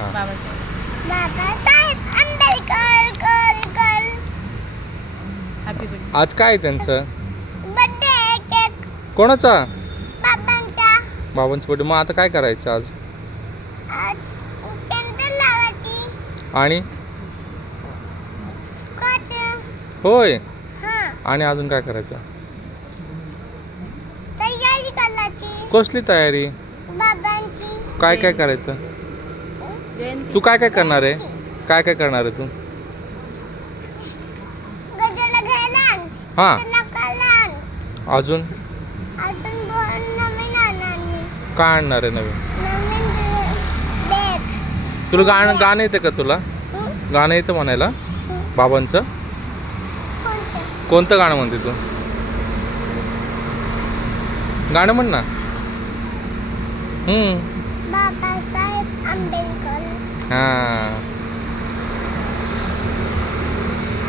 हां. बाबासाहेब आंबेडकर कर happy birthday. आज काय आहे त्यांचं? बर्थडे केक कोणाचा? बाबांचा. बाबांचं बर्थडे. मग आता काय करायचं आज? आज कॅन्डल लावायची. आणि काच. होय. हां. आणि अजून काय करायचं? तयारी करायची कसली तयारी? बाबांची. काय काय करायचं? जयंती. तू काय काय करणार आहे? काय काय करणार आहे तू? गजला घ्यायला हां. त्याला कलान अजून अजून दोन नवीन आणांनी काय आणणार आहे नवीन? नवीन बॅग. तुला गाणं येतं का तुला? गाणं येतं म्हणायला बाबांचं? कोणतं? कोणतं गाणं म्हणते तू? गाणं म्हण ना. बाबासाहेब आंबेडकर. हां.